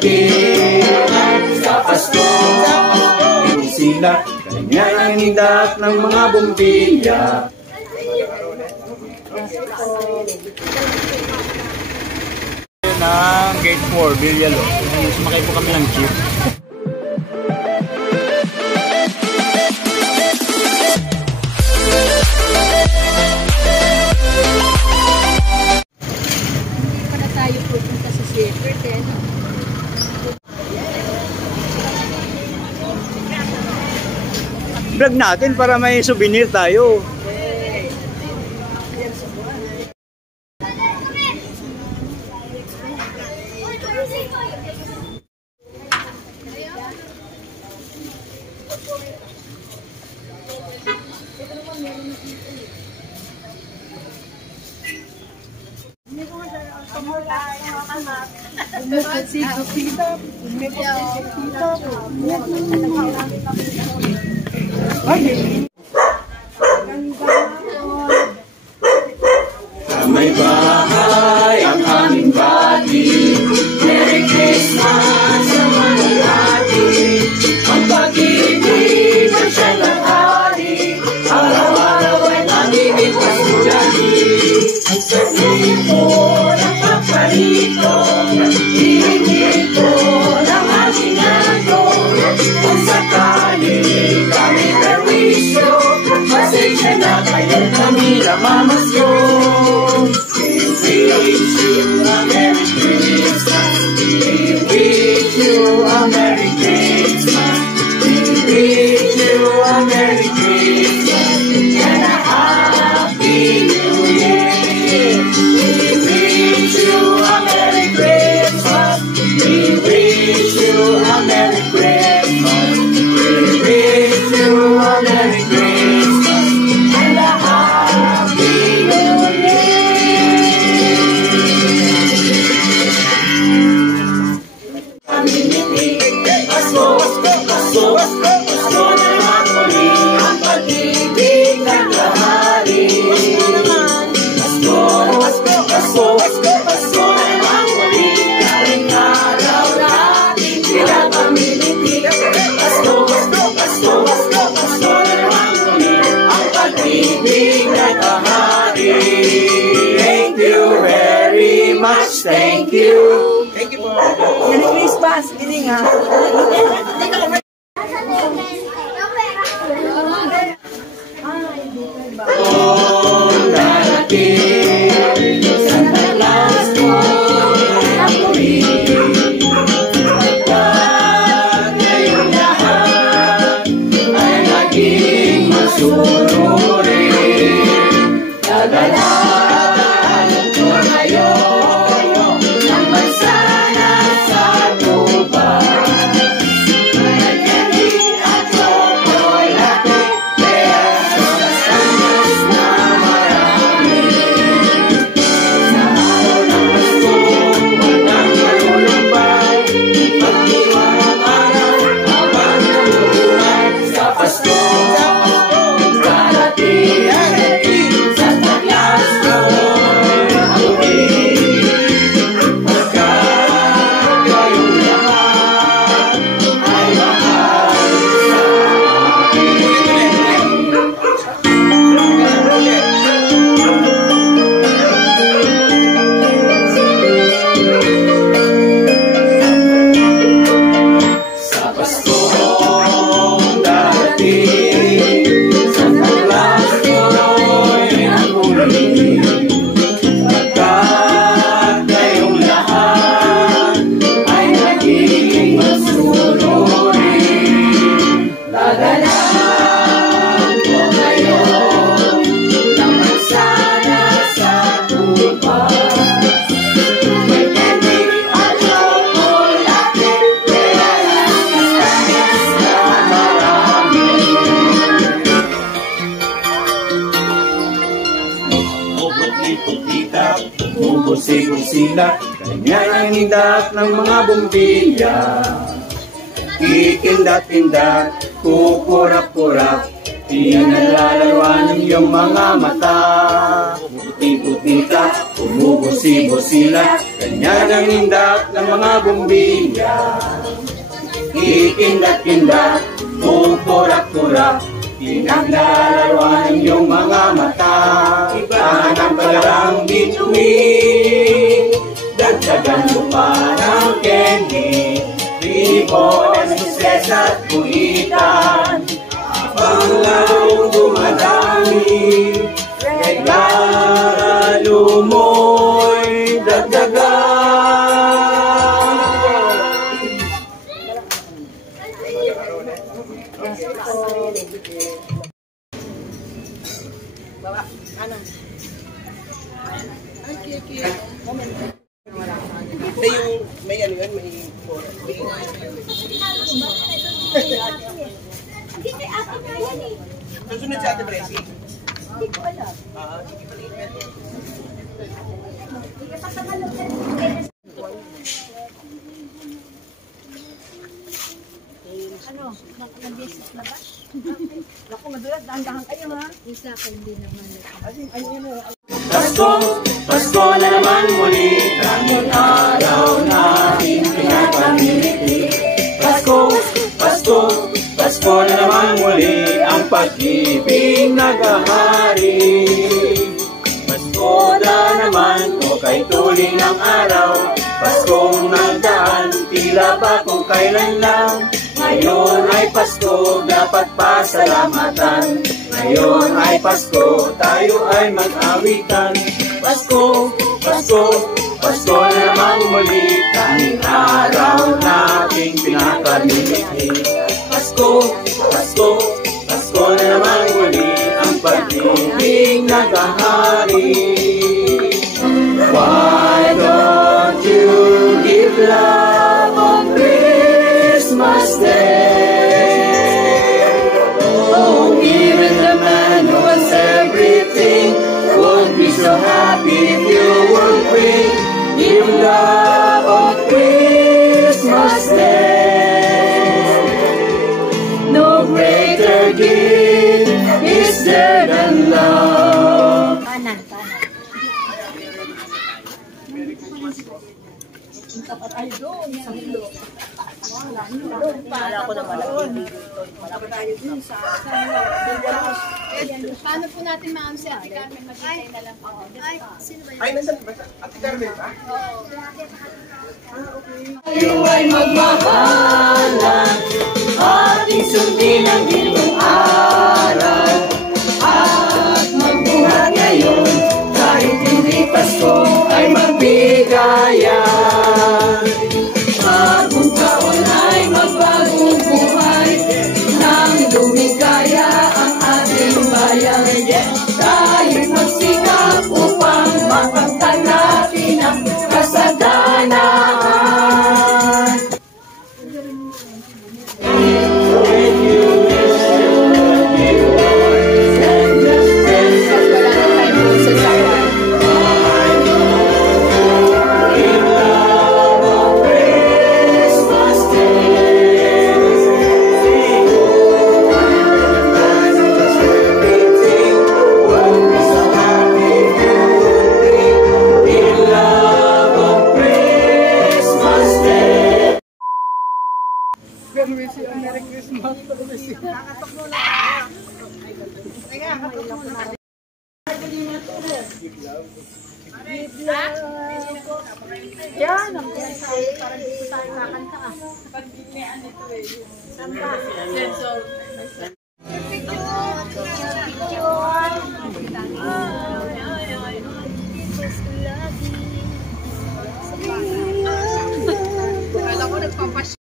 darating sa Pasko. Yung sila, kanya ang indat ng mga bombilya. Ng Gate 4, Villalo. Sumakay po kami ng jeep. Vlog natin para may souvenir tayo. May bahay ang aming bati. Merry Christmas sa mga atin. Ang pag-ibig ay siyang laghari. Araw-araw ay nagiging pasulani. Ang sabihin ko ng paparito, hihingi ko ng aking ato. Kung sakali kami perwisyo, pasensya na kayo kami namamasko. We wish you a Merry Christmas. We wish you a Merry Christmas. We wish you a Merry Christmas and a Happy New Year. We wish you a Merry Christmas. We wish you a Merry Christmas. We wish you a Merry Christmas and a Happy New Year. Thank you. Thank you po. Merry Christmas. Hindi nga. Oh, darating Santa Claus ko ako rin. At ngayong lahat ay naging masunurin. Dadalhan ko ngayon sila, kanya ang indat ng mga bombilya. Ikindat-indat, kukurap-kurap, Pinalalaruan ng iyong mga mata. Puting-puting ka, bumubusi-busila, ganyan ang indak ng mga bumbilya. Ikindat-kindat, kukurak-kurak, pinaglalaruan ng iyong mga mata. Iba ng palarang bituin, dagdagan mo pa ng candy, ribbon, success at kuhitan. Habang lalong dumadami, regalo mo'y dagdagan. Bawa, kanan. Okay. Yung may ano yun, may Hindi kay ate na yan eh. susunod sa ate Bresi. Hindi ko alam. Sige pala yung ano, nag-beses na ba? Naku, madulas, dahan-dahan kayo ha. Isa ka hindi naman. Pasko, Pasko na naman muli, tanging araw natin pinapamimiti. Pasko, Pasko, Pasko na naman muli, ang pag-ibig naghahari. Pasko na naman, o kay tuling ng araw, Paskong nagdaan, tila ba kung kailan lang. Ngayon ay Pasko, dapat pasalamatan. Ngayon ay Pasko, tayo ay mag-awitan. Pasko, Pasko, Pasko na naman muli, tanging araw nating pinapamimiti. Pasko, Pasko, Pasko na naman muli, ang pag-ibig naghahari. Why don't you give love on Christmas Day? Oh, even the man who has everything would be so happy if you would bring him love on Christmas Day. No greater gift is there than love. Kanan. Ay, doon, sa hilo. Wala ko naman nag-ibig. Paano po natin ma-answer? Ate Carmen, maghintay na lang po. Ay, sino ba yun? Ay, nasan ba? Ate Carmen ba? Tayo ay magmahalan, ating sundin ang iyong aral, at magbuhat ngayon, kahit hindi Pasko ay magbigayan. Bagong taon ay magbagong buhay, nang lumigaya ang ating bayan. Tayo'y magsikap upang mapagtan natin ang kasadanan. Merry Christmas. Kakatok mo na. Teka, katok mo na. Yan, ang parang dito tayo kakanta ah. Pagbiglian ito eh. Samba. Sensor. Alam mo, nagpapasya.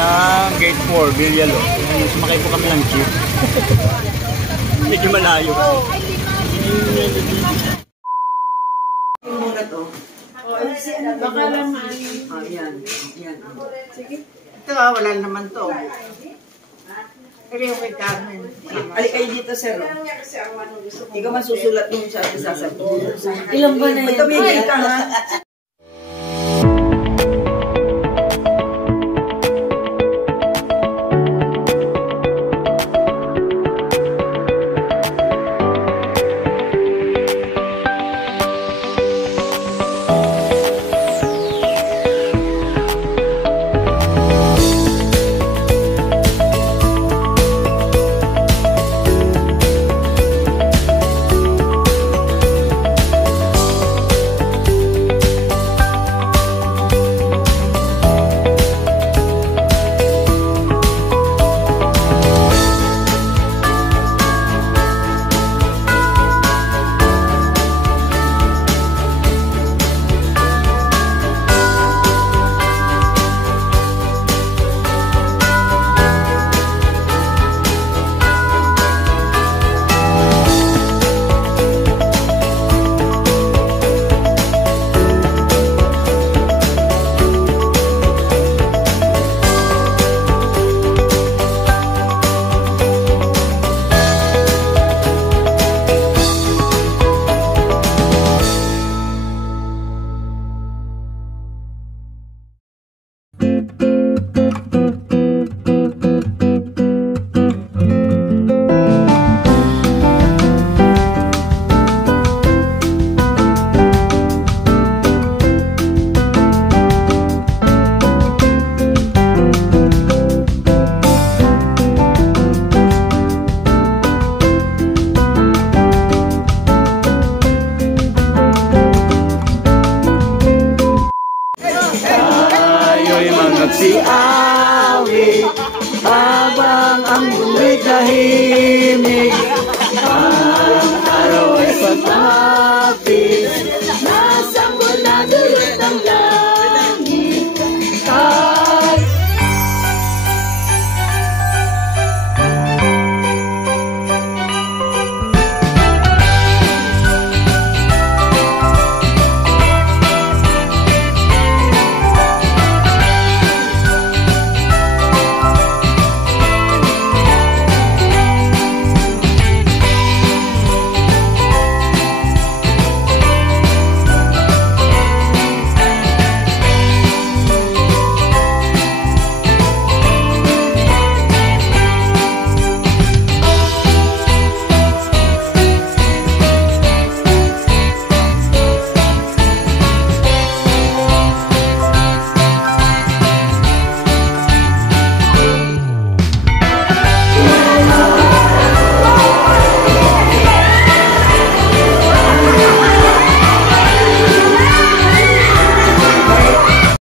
Ng Gate 4, Villalo. Sumakay po kami ng jeep. Medyo malayo. sulat, oh. Baka naman. Oh, yan. Yan. Sige. Ito wala naman to. Pero yung kay Carmen. Ali kayo dito, sir. Hindi ka masusulat dun sa sasabihin. Ilang ba na yan? Tumigil ka, ha? Nagsiawit habang ang mundo'y tahimik, ang araw ay pagtapis.